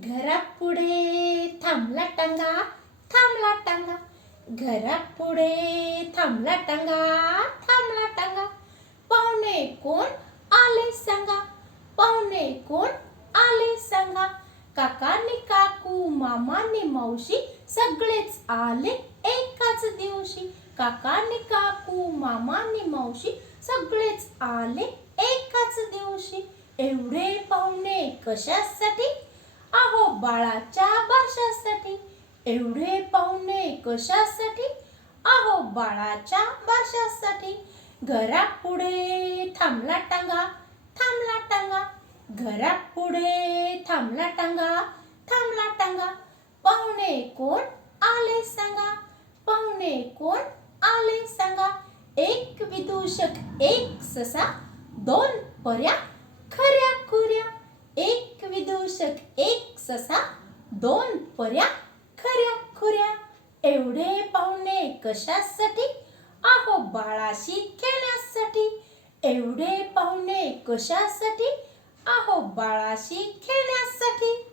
घरापुढे थांबला टांगा, थांबला टांगा. घरापुढे थांबला टांगा, थांबला टांगा. पाहुणे कोण आले सांगा, पाहुणे कोण आले सांगा. काकांनी काकू, मामांनी मावशी सगळेच आले एकाच दिवशी. काकांनी काकू, मामांनी मावशी सगळेच आले एकाच दिवशी. एवढे पाहुणे कशासाठी? अहो बाळाच्या बारशासाठी. एवढे पाहुणे कशासाठी? अहो बाळाच्या बारशासाठी. घरापुढे थांबला टांगा, थांबला टांगा. घरापुढे थांबला टांगा, थांबला टांगा. पाहुणे कोण आले सांगा, पाहुणे कोण आले सांगा. एक विदूषक, एक ससा, दोन पऱ्या खऱ्या खुऱ्या. एक विदूषक, एक ससा, दोन पऱ्या खऱ्या खुऱ्या. एवढे पाहुणे कशासाठी? अहो बाळाशी खेळण्यासाठी. एवढे पाहुणे कशासाठी? अहो बाळाशी खेळण्यासाठी.